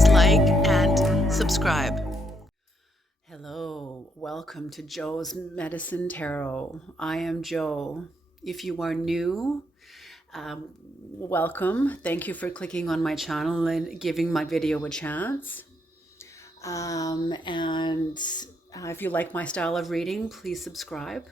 please like and subscribe. Hello, welcome to Joe's Medicine Tarot. I am Joe. If you are new, welcome. Thank you for clicking on my channel and giving my video a chance. If you like my style of reading, please subscribe.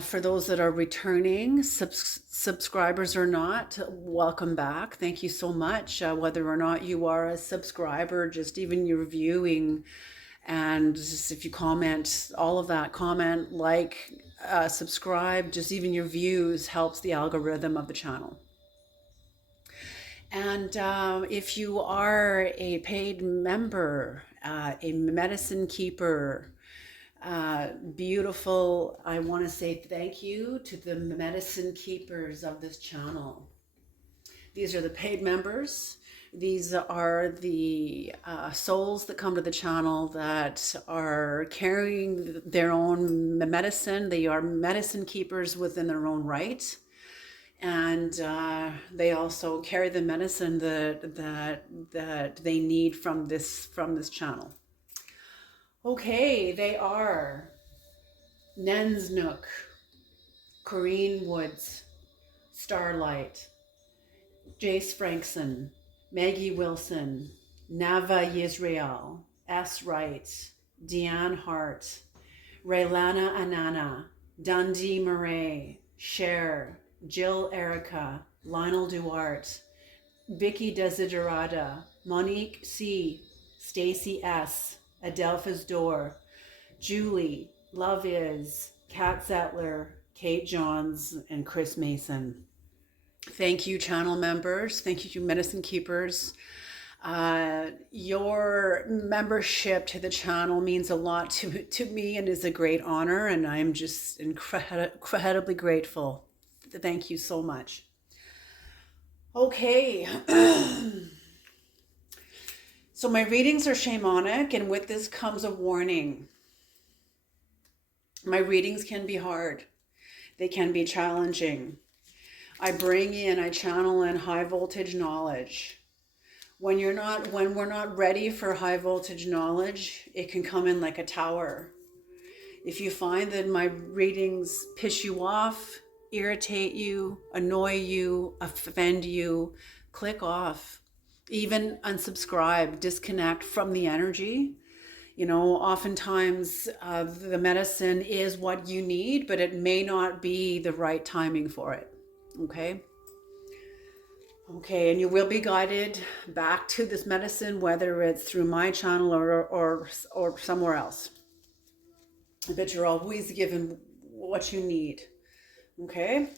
For those that are returning, subscribers or not, welcome back. Thank you so much. Whether or not you are a subscriber, just even your viewing, and just if you comment, all of that, comment, like, subscribe, just even your views helps the algorithm of the channel. And if you are a paid member, a medicine keeper, beautiful, I want to say thank you to the medicine keepers of this channel. These are the paid members. These are the souls that come to the channel that are carrying their own medicine. They are medicine keepers within their own right. And they also carry the medicine that they need from this channel. Okay, they are Nensnook, Corrine Woods, Starlight, Jace Frankson, Maggie Wilson, Nava Yisrael, S. Wright, Deanne Hart, Raylana Anana, Dundee Murray, Cher, Jill Erica, Lionel Duarte, Vicky Desiderata, Monique C., Stacy S., Adelpha's Door, Julie, Love Is, Kat Zettler, Kate Johns, and Chris Mason. Thank you, channel members. Thank you to Medicine Keepers. Your membership to the channel means a lot to me and is a great honor, and I'm just incredibly grateful. Thank you so much. Okay. So my readings are shamanic, and with this comes a warning. My readings can be hard. They can be challenging. I channel in high voltage knowledge. When we're not ready for high voltage knowledge, it can come in like a tower. If you find that my readings piss you off, irritate you, annoy you, offend you, click off. Even unsubscribe, disconnect from the energy. You know, oftentimes the medicine is what you need, but it may not be the right timing for it. Okay? Okay, and you will be guided back to this medicine, whether it's through my channel or somewhere else. But you're always given what you need. Okay?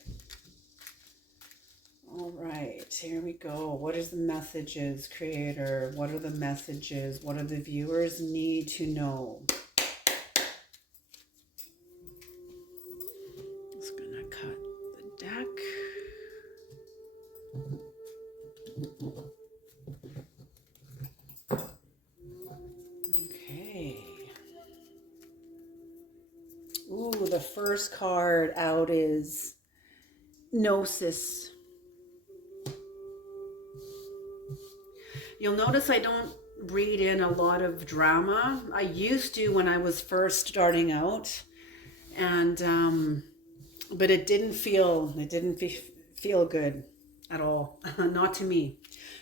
All right, here we go. What is the messages, Creator? What are the messages? What do the viewers need to know? Just gonna cut the deck. Okay. Ooh, the first card out is Gnosis. You'll notice I don't read in a lot of drama. I used to when I was first starting out, and but it didn't feel good at all. Not to me.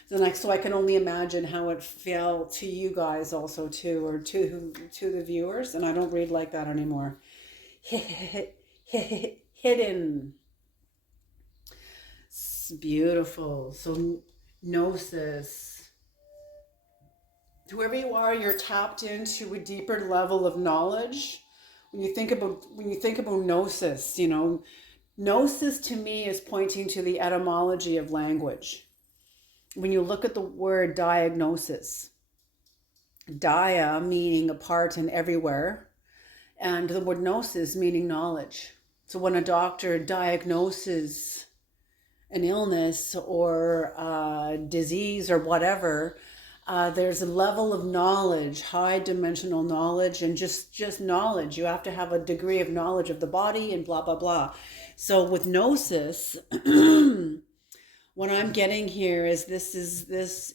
So I can only imagine how it felt to you guys also too, or to the viewers. And I don't read like that anymore. Hidden. It's beautiful. So Gnosis. Whoever you are, you're tapped into a deeper level of knowledge. When you think about Gnosis, you know, Gnosis to me is pointing to the etymology of language. When you look at the word diagnosis, dia meaning apart and everywhere, and the word gnosis meaning knowledge. So when a doctor diagnoses an illness or disease or whatever, there's a level of knowledge, high dimensional knowledge, and just knowledge. You have to have a degree of knowledge of the body and blah, blah, blah. So with Gnosis, what I'm getting here is this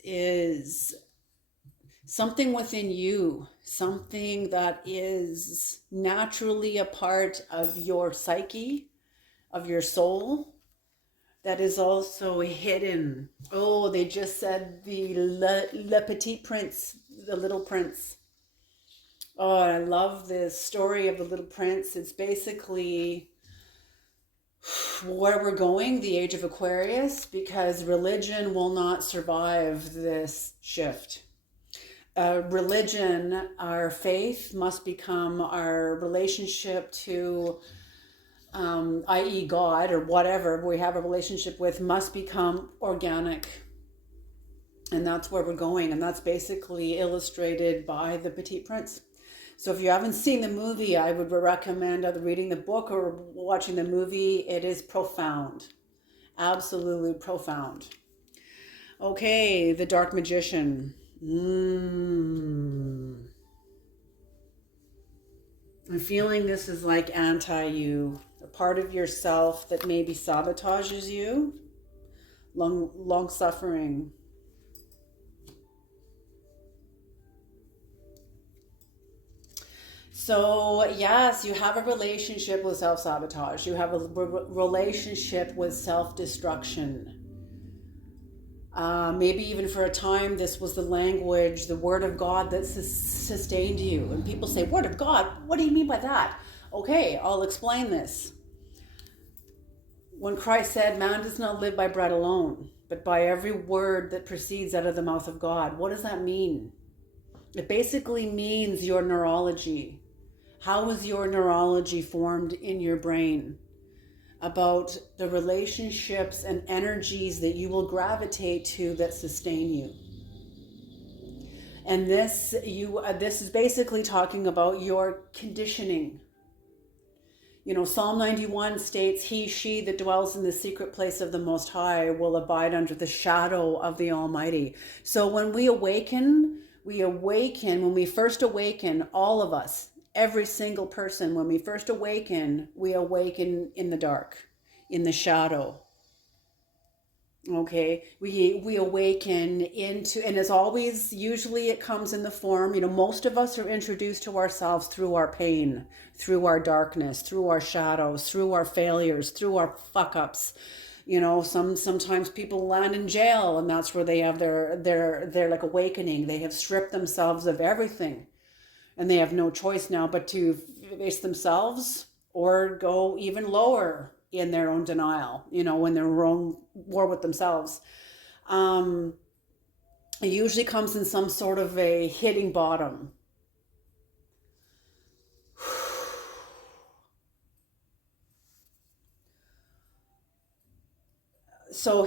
is something within you, something that is naturally a part of your psyche, of your soul, that is also hidden. Oh, they just said the Le Petit Prince, the Little Prince. Oh, I love this story of the Little Prince. It's basically where we're going, the age of Aquarius, because religion will not survive this shift. Religion, our faith, must become our relationship to, i.e., God or whatever we have a relationship with, must become organic. And that's where we're going. And that's basically illustrated by the Petit Prince. So if you haven't seen the movie, I would recommend either reading the book or watching the movie. It is profound. Absolutely profound. Okay, the Dark Magician. I'm feeling this is like anti-you, a part of yourself that maybe sabotages you. Long suffering. So, yes, you have a relationship with self-sabotage. You have a relationship with self-destruction. Maybe even for a time, this was the language, the word of God that sustained you. And people say, word of God? What do you mean by that? Okay, I'll explain this. When Christ said, man does not live by bread alone, but by every word that proceeds out of the mouth of God. What does that mean? It basically means your neurology. How is your neurology formed in your brain? About the relationships and energies that you will gravitate to that sustain you. And this is basically talking about your conditioning. You know, Psalm 91 states, he, she that dwells in the secret place of the Most High will abide under the shadow of the Almighty. So when we awaken, when we first awaken, all of us, every single person, when we first awaken, we awaken in the dark, in the shadow. Okay, we awaken into, and as always, usually it comes in the form, most of us are introduced to ourselves through our pain, through our darkness, through our shadows, through our failures, through our fuck ups. Sometimes people land in jail, and that's where they have their like awakening. They have stripped themselves of everything, and they have no choice now but to face themselves or go even lower in their own denial, in their own war with themselves. It usually comes in some sort of a hitting bottom. So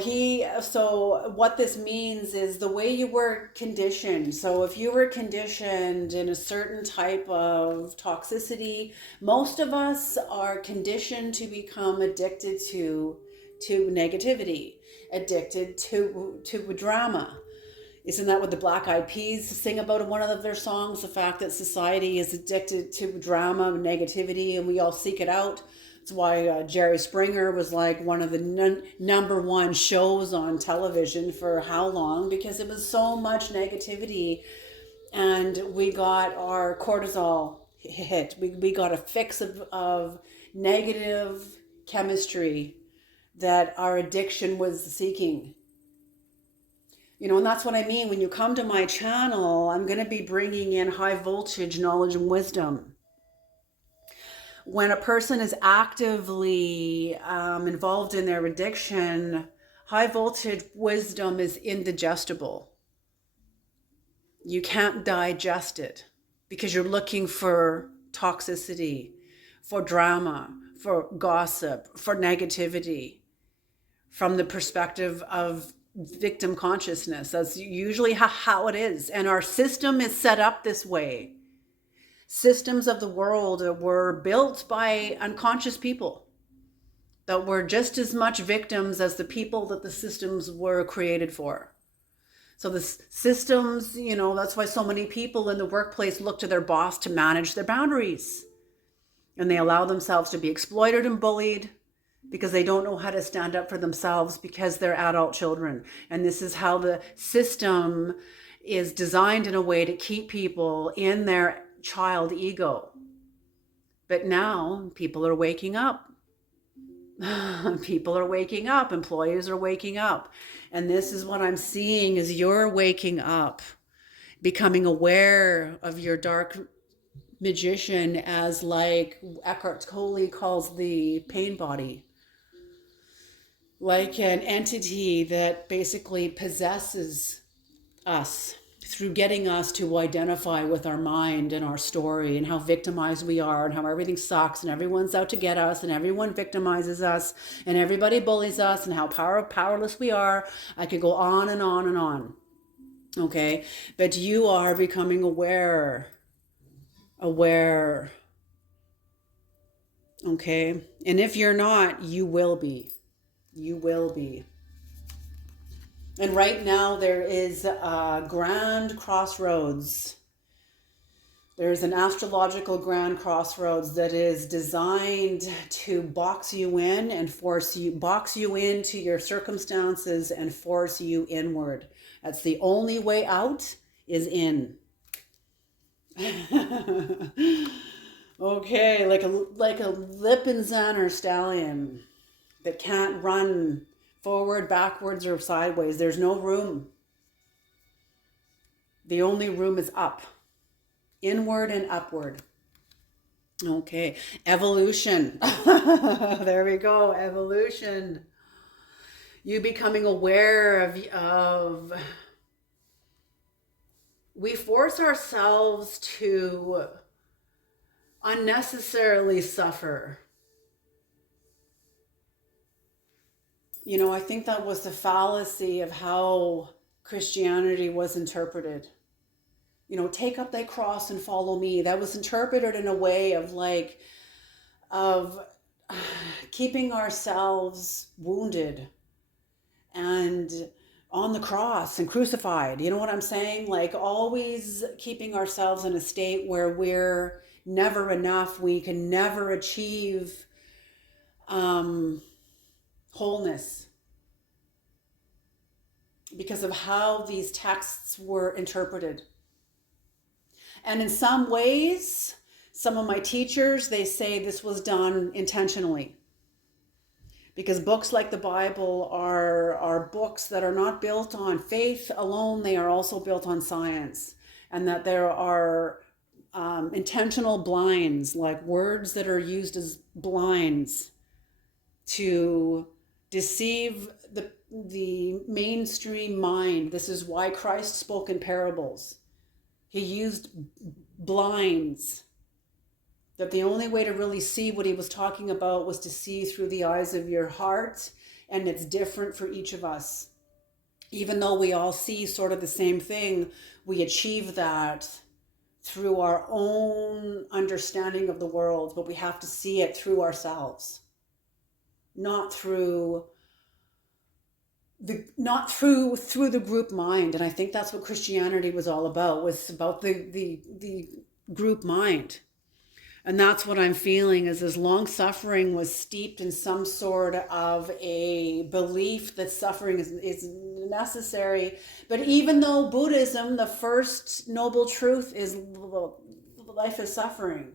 what this means is the way you were conditioned. So if you were conditioned in a certain type of toxicity, most of us are conditioned to become addicted to negativity, addicted to drama. Isn't that what the Black Eyed Peas sing about in one of their songs? The fact that society is addicted to drama, negativity, and we all seek it out. That's why Jerry Springer was like one of the number one shows on television for how long? Because it was so much negativity, and we got our cortisol hit. We got a fix of negative chemistry that our addiction was seeking. And that's what I mean. When you come to my channel, I'm going to be bringing in high voltage knowledge and wisdom. When a person is actively involved in their addiction, high voltage wisdom is indigestible. You can't digest it because you're looking for toxicity, for drama, for gossip, for negativity from the perspective of victim consciousness. That's usually how it is. And our system is set up this way. Systems of the world were built by unconscious people that were just as much victims as the people that the systems were created for. So the systems, that's why so many people in the workplace look to their boss to manage their boundaries. And they allow themselves to be exploited and bullied because they don't know how to stand up for themselves because they're adult children. And this is how the system is designed in a way to keep people in their child ego. But now people are waking up. People are waking up. Employees are waking up. And this is what I'm seeing is you're waking up, becoming aware of your dark magician, as like Eckhart Tolle calls the pain body, like an entity that basically possesses us through getting us to identify with our mind and our story and how victimized we are and how everything sucks and everyone's out to get us and everyone victimizes us and everybody bullies us and how powerless we are. I could go on and on and on. Okay, but you are becoming aware. Okay, and if you're not, you will be. You will be. And right now there is a grand crossroads. There's an astrological grand crossroads that is designed to box you in and box you into your circumstances and force you inward. That's the only way out is in. Okay, like a Lippinzahner stallion that can't run forward, backwards, or sideways. There's no room. The only room is up, inward and upward. Okay, evolution. There we go, evolution. You becoming aware of we force ourselves to unnecessarily suffer. You know, I think that was the fallacy of how Christianity was interpreted. You know, take up thy cross and follow me. That was interpreted in a way of like, of keeping ourselves wounded and on the cross and crucified. You know what I'm saying? Like always keeping ourselves in a state where we're never enough. We can never achieve wholeness because of how these texts were interpreted. And in some ways, some of my teachers, they say this was done intentionally. Because books like the Bible are books that are not built on faith alone, they are also built on science. And that there are intentional blinds, like words that are used as blinds to deceive the mainstream mind. This is why Christ spoke in parables. He used blinds, that the only way to really see what he was talking about was to see through the eyes of your heart, and it's different for each of us. Even though we all see sort of the same thing, we achieve that through our own understanding of the world, but we have to see it through ourselves, not through the group mind. And I think that's what Christianity was all about, was about the group mind. And that's what I'm feeling is this long suffering was steeped in some sort of a belief that suffering is necessary. But even though Buddhism, the first noble truth is life is suffering.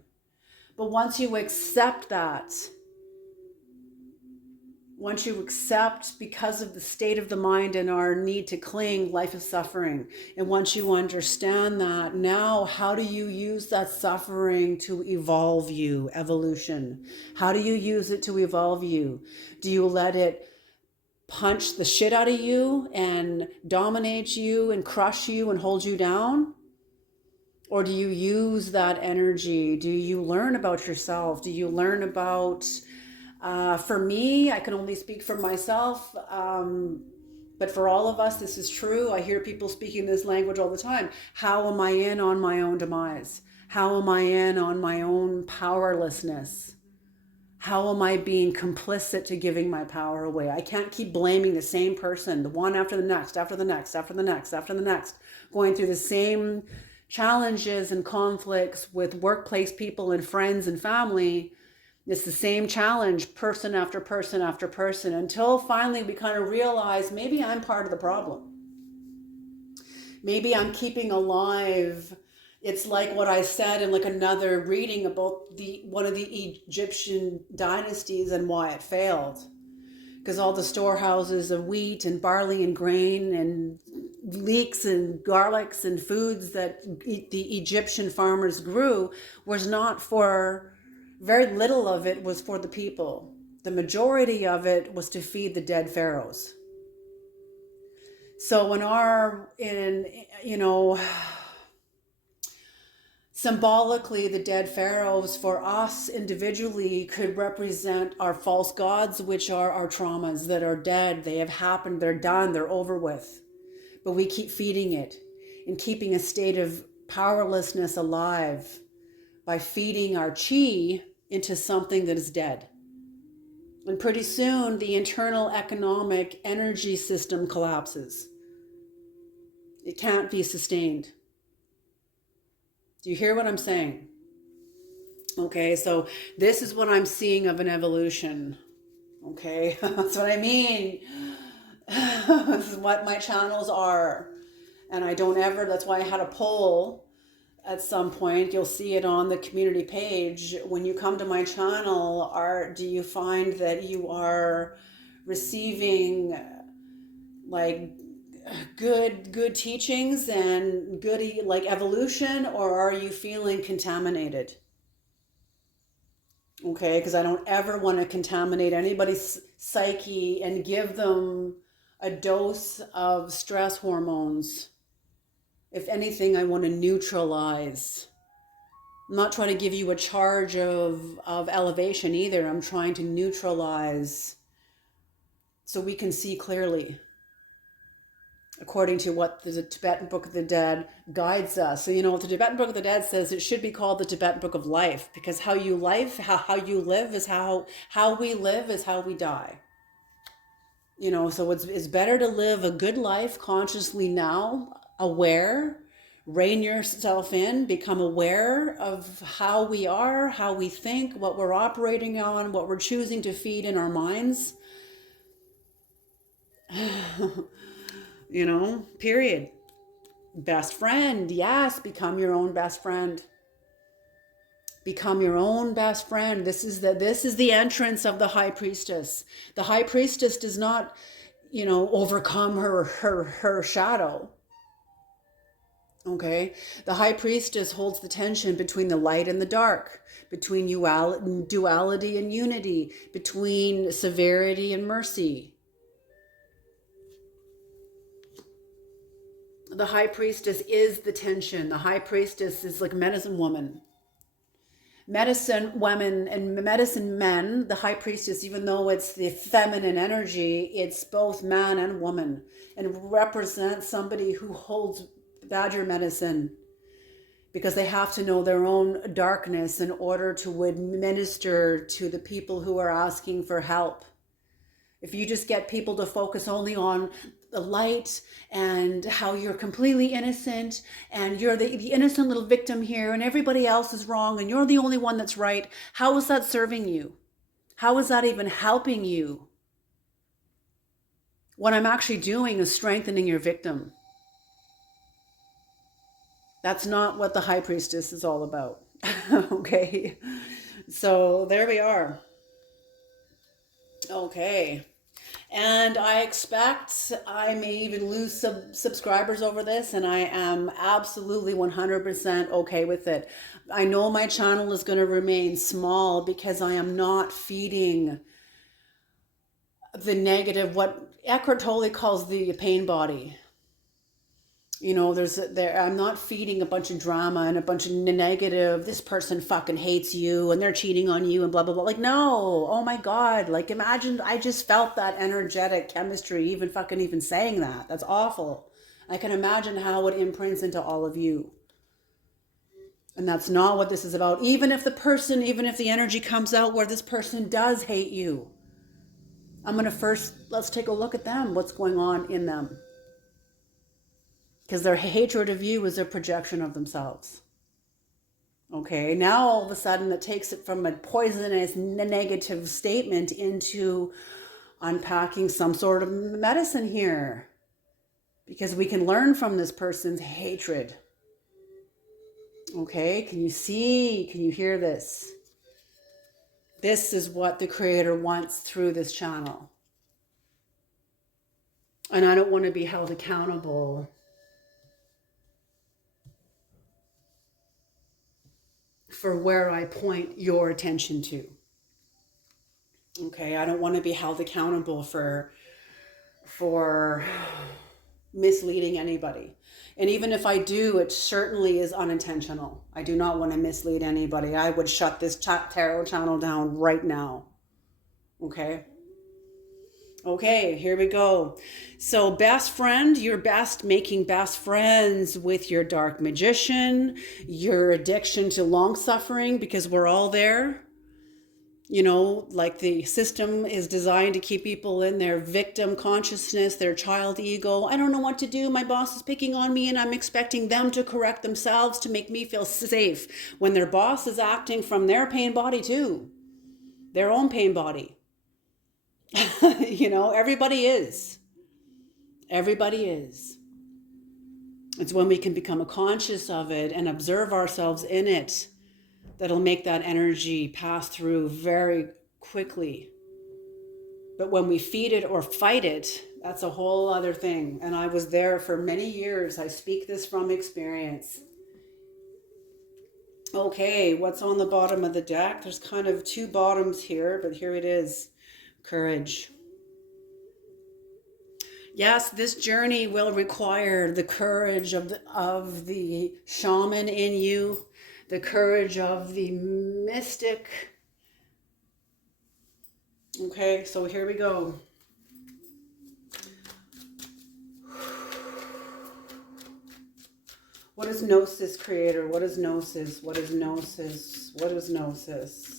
But once you accept that, once you accept, because of the state of the mind and our need to cling, life is suffering. And once you understand that, now how do you use that suffering to evolve you? Evolution. How do you use it to evolve you? Do you let it punch the shit out of you and dominate you and crush you and hold you down? Or do you use that energy? Do you learn about yourself? Do you learn about... for me, I can only speak for myself, but for all of us, this is true. I hear people speaking this language all the time. How am I in on my own demise? How am I in on my own powerlessness? How am I being complicit to giving my power away? I can't keep blaming the same person, the one after the next, after the next, after the next, after the next, going through the same challenges and conflicts with workplace people and friends and family. It's the same challenge, person after person after person, until finally we kind of realize maybe I'm part of the problem. Maybe I'm keeping alive. It's like what I said in like another reading about the one of the Egyptian dynasties and why it failed. Because all the storehouses of wheat and barley and grain and leeks and garlics and foods that the Egyptian farmers grew was not for, very little of it was for the people. The majority of it was to feed the dead pharaohs. So symbolically, the dead pharaohs for us individually could represent our false gods, which are our traumas that are dead. They have happened, they're done, they're over with. But we keep feeding it and keeping a state of powerlessness alive by feeding our chi into something that is dead. And pretty soon, the internal economic energy system collapses. It can't be sustained. Do you hear what I'm saying? Okay, so this is what I'm seeing of an evolution. Okay, that's what I mean. This is what my channels are. And I don't ever, that's why I had a poll at some point. You'll see it on the community page. When you come to my channel, do you find that you are receiving like good teachings and good like evolution, or are you feeling contaminated? Okay, because I don't ever want to contaminate anybody's psyche and give them a dose of stress hormones. If anything, I want to neutralize. I'm not trying to give you a charge of elevation either. I'm trying to neutralize so we can see clearly, according to what the Tibetan Book of the Dead guides us. So, what the Tibetan Book of the Dead says, it should be called the Tibetan Book of Life, because how you live is how we live is how we die. So it's better to live a good life consciously now, aware, rein yourself in, become aware of how we are, how we think, what we're operating on, what we're choosing to feed in our minds. Period. Best friend, yes, become your own best friend. Become your own best friend. This is the entrance of the high priestess. The high priestess does not, overcome her shadow. Okay? The high priestess holds the tension between the light and the dark, between duality and unity, between severity and mercy. The high priestess is the tension. The high priestess is like medicine woman. Medicine women and medicine men, the high priestess, even though it's the feminine energy, it's both man and woman, and represents somebody who holds badger medicine, because they have to know their own darkness in order to administer to the people who are asking for help. If you just get people to focus only on the light and how you're completely innocent and you're the innocent little victim here and everybody else is wrong and you're the only one that's right, how is that serving you? How is that even helping you? What I'm actually doing is strengthening your victim. That's not what the high priestess is all about. Okay, so there we are. Okay. And I expect I may even lose some subscribers over this, and I am absolutely 100% okay with it. I know my channel is going to remain small because I am not feeding the negative, what Eckhart Tolle calls the pain body. I'm not feeding a bunch of drama and a bunch of negative, this person fucking hates you and they're cheating on you and blah, blah, blah. Like, no, oh my God. Like, imagine, I just felt that energetic chemistry, even saying that. That's awful. I can imagine how it imprints into all of you. And that's not what this is about. Even if the energy comes out where this person does hate you, let's take a look at them, what's going on in them. Because their hatred of you is a projection of themselves. Okay, now all of a sudden it takes it from a poisonous negative statement into unpacking some sort of medicine here, because we can learn from this person's hatred. Okay, can you see, can you hear this? This is what the Creator wants through this channel. And I don't want to be held accountable for where I point your attention to. Okay, I don't want to be held accountable for misleading anybody. And even if I do, it certainly is unintentional. I do not want to mislead anybody. I would shut this tarot channel down right now. Okay? Okay, here we go. So best friend, you're best making best friends with your dark magician, your addiction to long suffering, because we're all there. You know, like the system is designed to keep people in their victim consciousness, their child ego. I don't know what to do. My boss is picking on me and I'm expecting them to correct themselves to make me feel safe, when their boss is acting from their pain body too, their own pain body. You know, everybody is. Everybody is. It's when we can become conscious of it and observe ourselves in it that'll make that energy pass through very quickly. But when we feed it or fight it, that's a whole other thing. And I was there for many years. I speak this from experience. Okay, what's on the bottom of the deck? There's kind of two bottoms here, but here it is. Courage. Yes, this journey will require the courage of the shaman in you, the courage of the mystic. Okay, so here we go. What is Gnosis, Creator? What is Gnosis? What is Gnosis? What is Gnosis?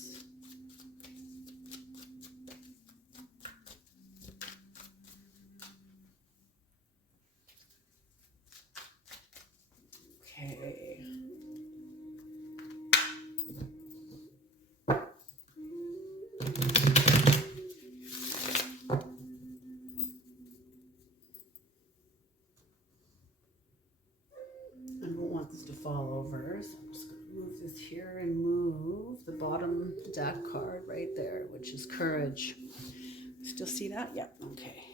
Okay. I don't want this to fall over, so I'm just going to move this here and move the bottom deck card right there, which is Courage. Still see that? Yep. Okay.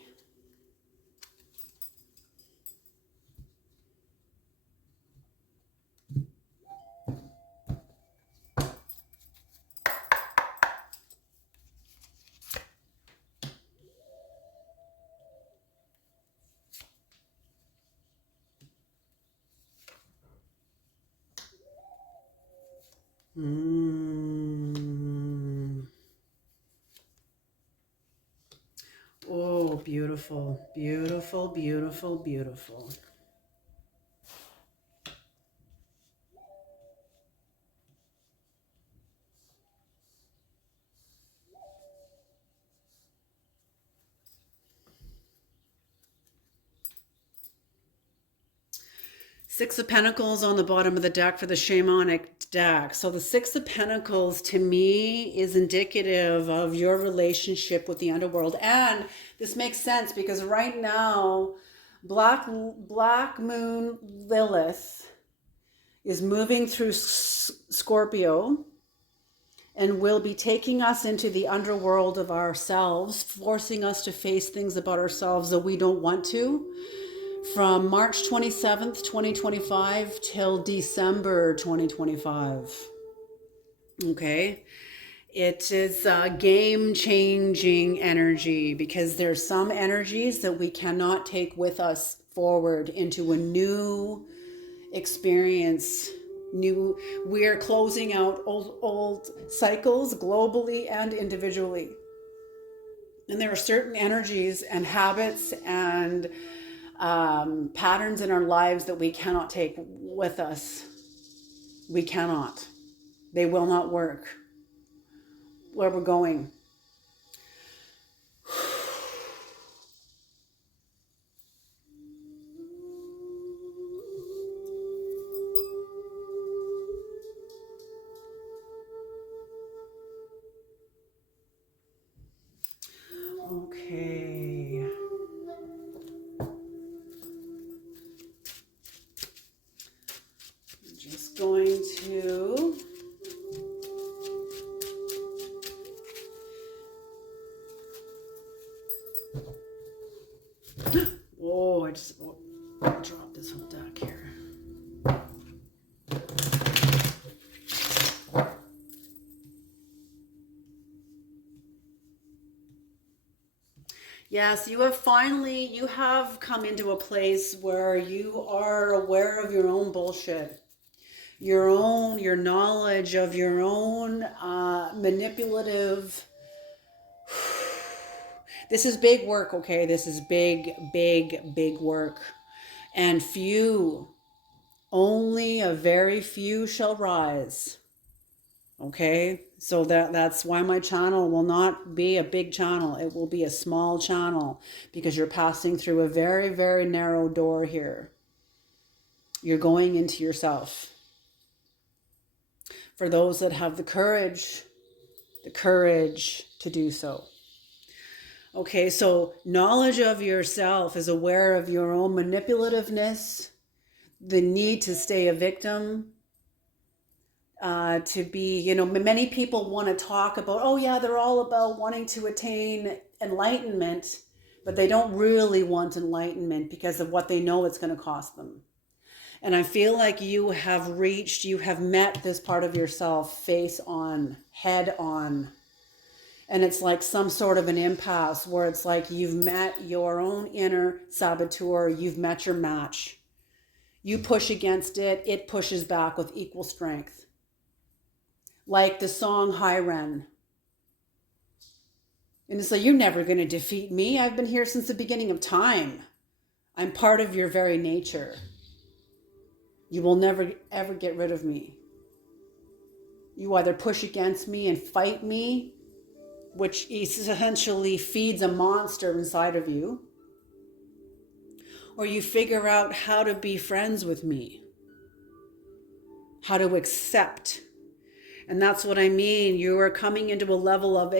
Oh, beautiful, beautiful, beautiful, beautiful. Six of Pentacles on the bottom of the deck for the shamanic deck. So the Six of Pentacles to me is indicative of your relationship with the underworld. And this makes sense because right now, Black Moon Lilith is moving through Scorpio and will be taking us into the underworld of ourselves, forcing us to face things about ourselves that we don't want to, from March 27th, 2025 till December 2025. Okay. It is a game-changing energy because there's some energies that we cannot take with us forward into a new experience. We're closing out old cycles globally and individually. And there are certain energies and habits and patterns in our lives that we cannot take with us. We cannot. They will not work where we're going. going to I just dropped this whole deck here. Yes, you have come into a place where you are aware of your own bullshit, your knowledge of your own manipulative. This is big work, okay? This is big, big, big work. And only a very few shall rise. Okay? So that's why my channel will not be a big channel. It will be a small channel because you're passing through a very, very narrow door here. You're going into yourself. For those that have the courage to do so. Okay, so knowledge of yourself is aware of your own manipulativeness, the need to stay a victim, to be, many people want to talk about, oh yeah, they're all about wanting to attain enlightenment, but they don't really want enlightenment because of what they know it's going to cost them. And I feel like you have met this part of yourself face on, head on. And it's like some sort of an impasse where it's like you've met your own inner saboteur, you've met your match. You push against it, it pushes back with equal strength. Like the song High Ren. And it's like, you're never going to defeat me. I've been here since the beginning of time. I'm part of your very nature. You will never, ever get rid of me. You either push against me and fight me, which essentially feeds a monster inside of you, or you figure out how to be friends with me, how to accept. And that's what I mean. You are coming into a level of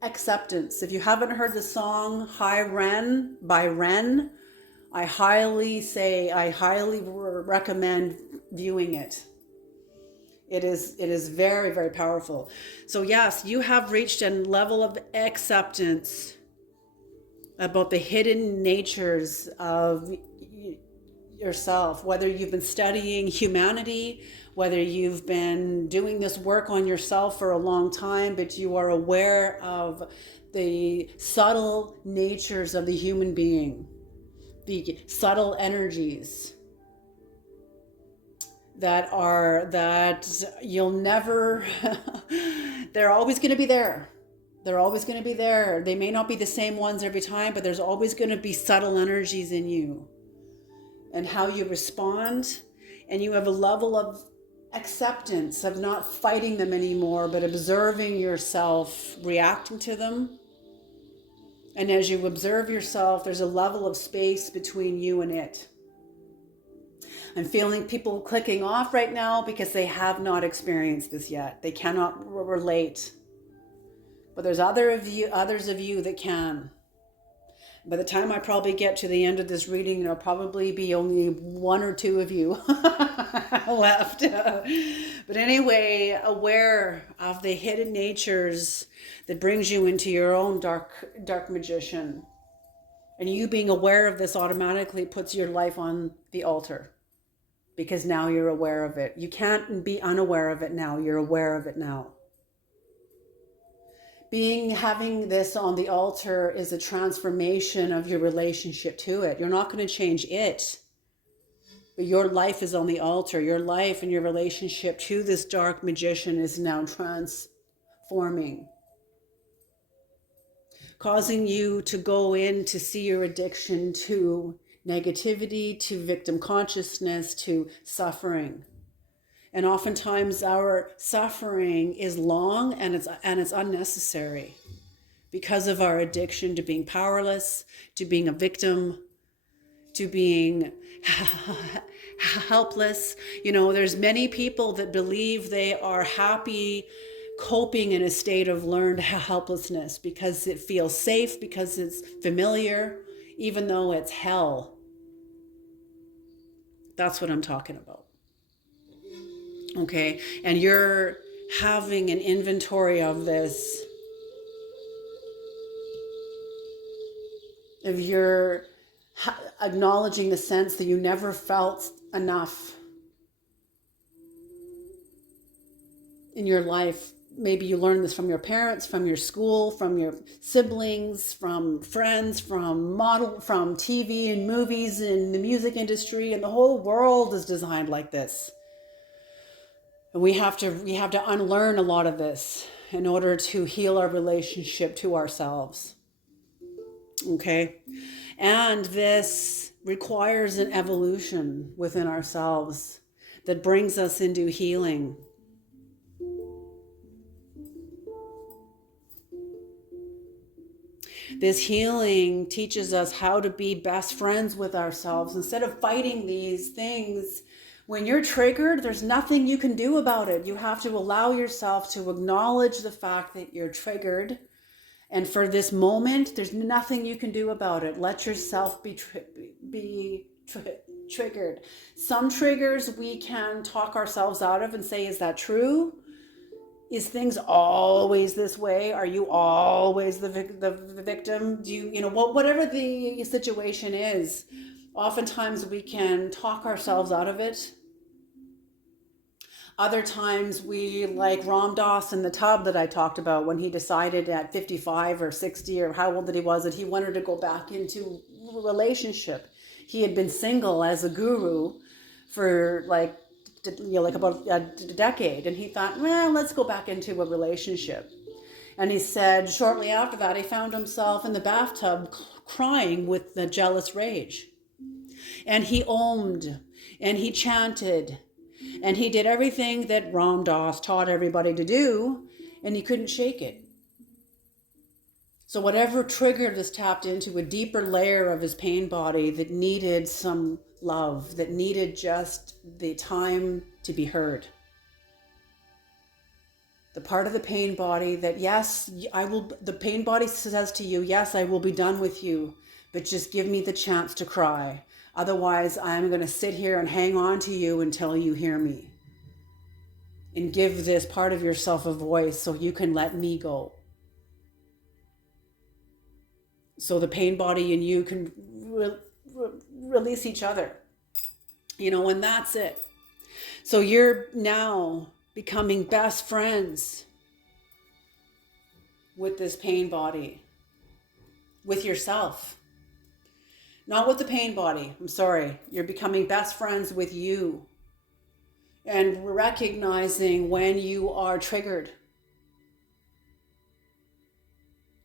acceptance. If you haven't heard the song High Ren by Ren, I highly recommend viewing it. It is very, very powerful. So yes, you have reached a level of acceptance about the hidden natures of yourself, whether you've been studying humanity, whether you've been doing this work on yourself for a long time, but you are aware of the subtle natures of the human being, the subtle energies that you'll never, they're always going to be there. They're always going to be there. They may not be the same ones every time, but there's always going to be subtle energies in you. And how you respond, and you have a level of acceptance of not fighting them anymore, but observing yourself reacting to them. And as you observe yourself, there's a level of space between you and it. I'm feeling people clicking off right now because they have not experienced this yet. They cannot relate. But there's others of you that can. By the time I probably get to the end of this reading, there'll probably be only one or two of you left. But anyway, aware of the hidden natures that brings you into your own dark magician. And you being aware of this automatically puts your life on the altar. Because now you're aware of it. You can't be unaware of it now. You're aware of it now. Having this on the altar is a transformation of your relationship to it. You're not going to change it. But your life is on the altar. Your life and your relationship to this dark magician is now transforming. Causing you to go in to see your addiction to negativity, to victim consciousness, to suffering. And oftentimes our suffering is long and it's unnecessary because of our addiction to being powerless, to being a victim, to being helpless. There's many people that believe they are happy coping in a state of learned helplessness because it feels safe, because it's familiar, even though it's hell. That's what I'm talking about. Okay. And you're having an inventory of this. If you're acknowledging the sense that you never felt enough in your life. Maybe you learned this from your parents, from your school, from your siblings, from friends, from TV and movies and the music industry, and the whole world is designed like this. And we have to unlearn a lot of this in order to heal our relationship to ourselves. Okay? And this requires an evolution within ourselves that brings us into healing. This healing teaches us how to be best friends with ourselves instead of fighting these things. When you're triggered, there's nothing you can do about it. You have to allow yourself to acknowledge the fact that you're triggered. And for this moment, there's nothing you can do about it. Let yourself be triggered. Some triggers we can talk ourselves out of and say, is that true? Is things always this way? Are you always the victim? Do you whatever the situation is, oftentimes we can talk ourselves out of it. Other times we, like Ram Dass in the tub that I talked about, when he decided at 55 or 60 or how old that he was, that he wanted to go back into a relationship. He had been single as a guru for like about a decade, and he thought, well, let's go back into a relationship. And he said shortly after that he found himself in the bathtub crying with the jealous rage, and he ommed and he chanted and he did everything that Ram Dass taught everybody to do, and he couldn't shake it. So whatever triggered this tapped into a deeper layer of his pain body that needed some love, that needed just the time to be heard. The part of the pain body that, yes, the pain body says to you, yes, I will be done with you, but just give me the chance to cry. Otherwise, I'm going to sit here and hang on to you until you hear me. And give this part of yourself a voice so you can let me go. So the pain body and you can release each other. And that's it. So you're now becoming best friends with this pain body, with yourself. Not with the pain body. I'm sorry. You're becoming best friends with you. And recognizing when you are triggered.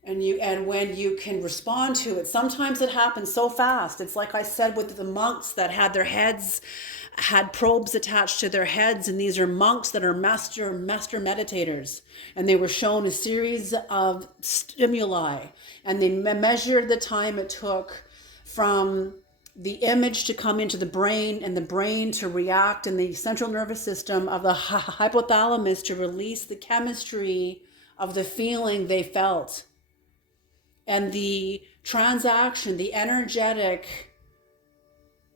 And when you can respond to it. Sometimes it happens so fast. It's like I said with the monks that had probes attached to their heads, and these are monks that are master meditators, and they were shown a series of stimuli, and they measured the time it took from the image to come into the brain and the brain to react, and the central nervous system of the hypothalamus to release the chemistry of the feeling they felt. And the transaction, the energetic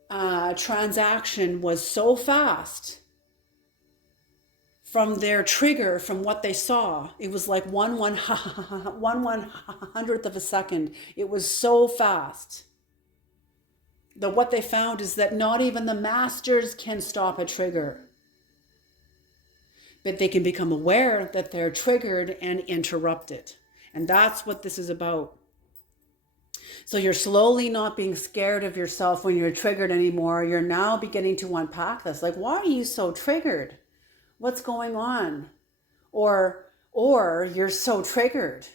transaction was so fast from their trigger, from what they saw. It was like one hundredth of a second. It was so fast. What they found is that not even the masters can stop a trigger. But they can become aware that they're triggered and interrupt it. And that's what this is about. So you're slowly not being scared of yourself when you're triggered anymore. You're now beginning to unpack this. Like, why are you so triggered? What's going on? Or you're so triggered,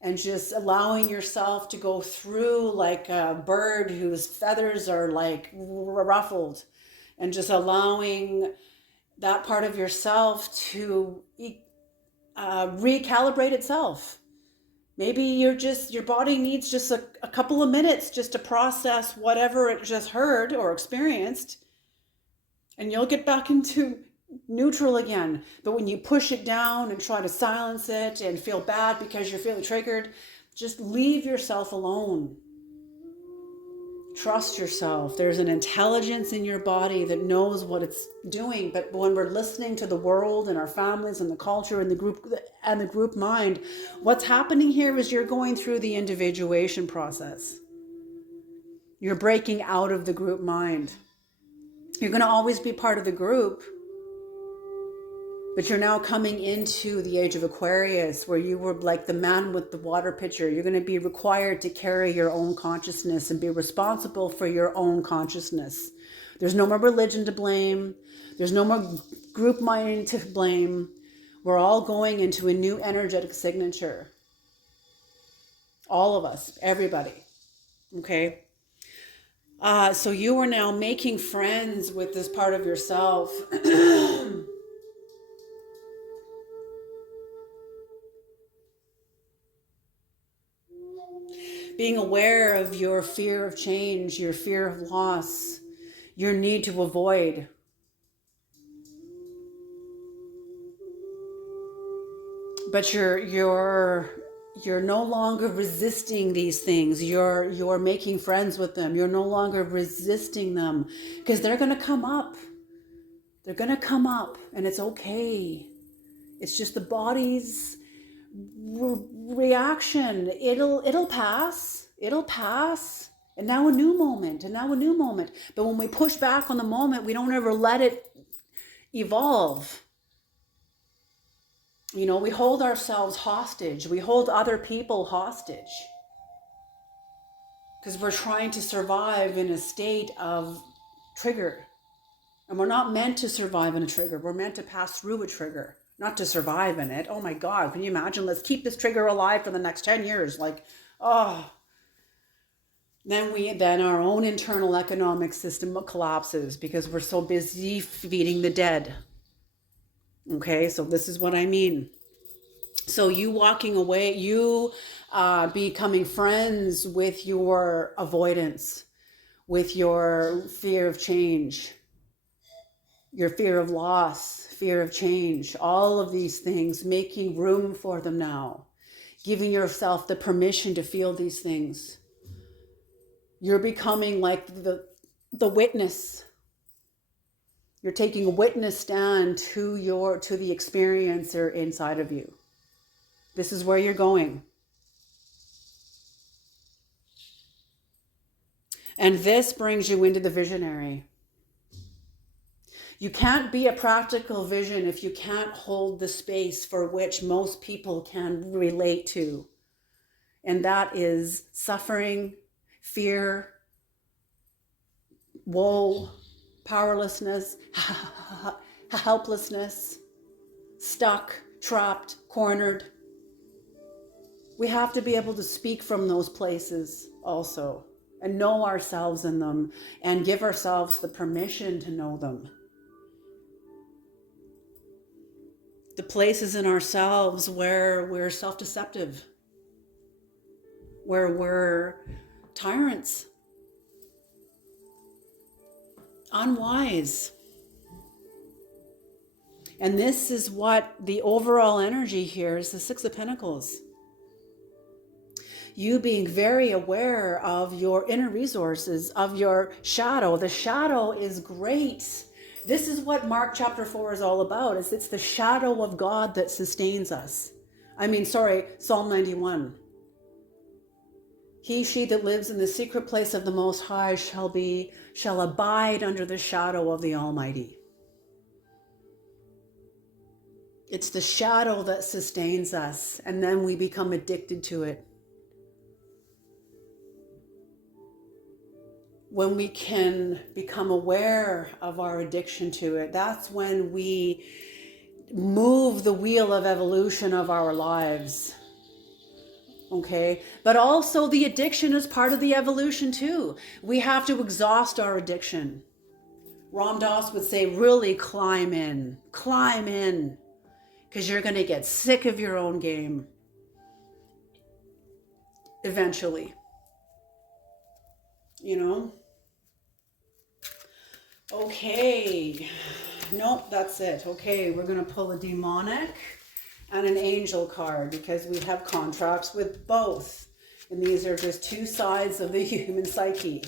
and just allowing yourself to go through like a bird whose feathers are like ruffled, and just allowing that part of yourself to recalibrate itself. Maybe your body needs just a couple of minutes just to process whatever it just heard or experienced, and you'll get back into neutral again. But when you push it down and try to silence it and feel bad because you're feeling triggered, just leave yourself alone. Trust yourself. There's an intelligence in your body that knows what it's doing. But when we're listening to the world and our families and the culture and the group mind, what's happening here is you're going through the individuation process. You're breaking out of the group mind. You're going to always be part of the group, but you're now coming into the age of Aquarius, where you were like the man with the water pitcher. You're going to be required to carry your own consciousness and be responsible for your own consciousness. There's no more religion to blame. There's no more group mind to blame. We're all going into a new energetic signature. All of us, everybody. Okay? So you are now making friends with this part of yourself. Being aware of your fear of change, your fear of loss, your need to avoid. But you're no longer resisting these things. You're making friends with them. You're no longer resisting them, because they're going to come up. They're going to come up, and it's okay. It's just the body's reaction. It'll pass. It'll pass. And now a new moment. And now a new moment. But when we push back on the moment, we don't ever let it evolve. You know, we hold ourselves hostage. We hold other people hostage, because we're trying to survive in a state of trigger. And we're not meant to survive in a trigger. We're meant to pass through a trigger, not to survive in it. Oh my God, can you imagine? Let's keep this trigger alive for the next 10 years. Like, oh. Then our own internal economic system collapses, because we're so busy feeding the dead. Okay, so this is what I mean. So you walking away, you becoming friends with your avoidance, with your fear of change, your fear of loss, fear of change, all of these things, making room for them now, giving yourself the permission to feel these things. You're becoming like the witness. You're taking a witness stand to the experiencer inside of you. This is where you're going. And this brings you into the visionary. You can't be a practical vision if you can't hold the space for which most people can relate to. And that is suffering, fear, woe, powerlessness, helplessness, stuck, trapped, cornered. We have to be able to speak from those places also, and know ourselves in them, and give ourselves the permission to know them. The places in ourselves where we're self-deceptive, where we're tyrants, unwise. And this is what the overall energy here is, the Six of Pentacles. You being very aware of your inner resources, of your shadow. The shadow is great. This is what Mark chapter 4 is all about. It's the shadow of God that sustains us. Psalm 91. He, she that lives in the secret place of the Most High shall abide under the shadow of the Almighty. It's the shadow that sustains us, and then we become addicted to it. When we can become aware of our addiction to it, that's when we move the wheel of evolution of our lives. Okay? But also the addiction is part of the evolution too. We have to exhaust our addiction. Ram Dass would say, really climb in, because you're going to get sick of your own game eventually. You know? Okay. Nope, that's it. Okay, we're going to pull a demonic and an angel card, because we have contracts with both. And these are just two sides of the human psyche.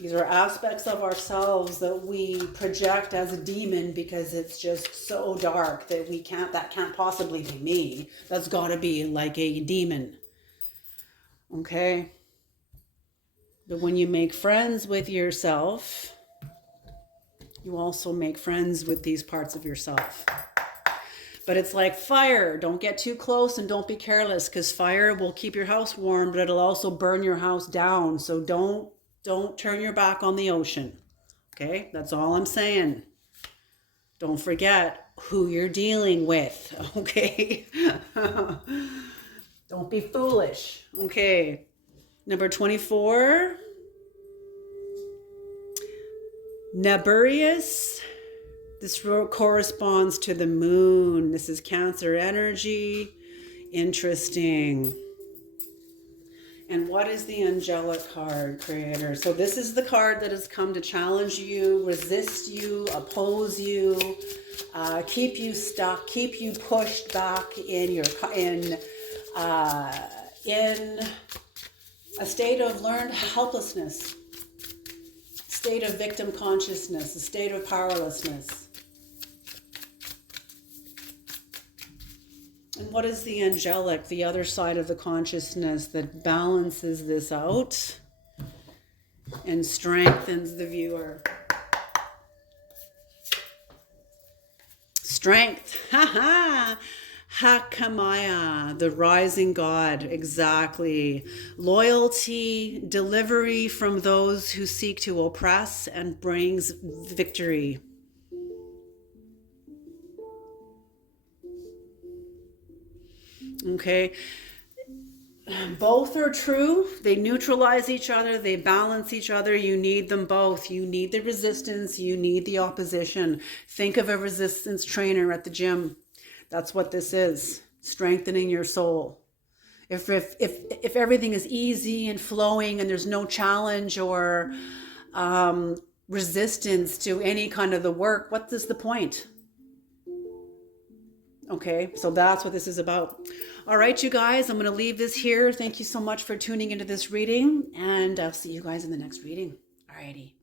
These are aspects of ourselves that we project as a demon because it's just so dark that that can't possibly be me. That's got to be like a demon. Okay? But when you make friends with yourself, you also make friends with these parts of yourself. But it's like fire. Don't get too close and don't be careless, because fire will keep your house warm, but it'll also burn your house down. So don't turn your back on the ocean. Okay? That's all I'm saying. Don't forget who you're dealing with. Okay? Don't be foolish. Okay. Number 24. Naburius. This corresponds to the moon. This is Cancer energy. Interesting. And what is the angelic card, Creator? So this is the card that has come to challenge you, resist you, oppose you, keep you stuck, keep you pushed back in a state of learned helplessness, state of victim consciousness, a state of powerlessness. And what is the angelic, the other side of the consciousness that balances this out and strengthens the viewer? Strength. Ha Hakamaya, the rising God. Exactly. Loyalty, delivery from those who seek to oppress, and brings victory. Okay, both are true. They neutralize each other. They balance each other. You need them both. You need the resistance. You need the opposition. Think of a resistance trainer at the gym. That's what this is. Strengthening your soul. If everything is easy and flowing and there's no challenge or resistance to any kind of the work, what is the point? Okay, so that's what this is about. All right, you guys, I'm going to leave this here. Thank you so much for tuning into this reading, and I'll see you guys in the next reading. All righty.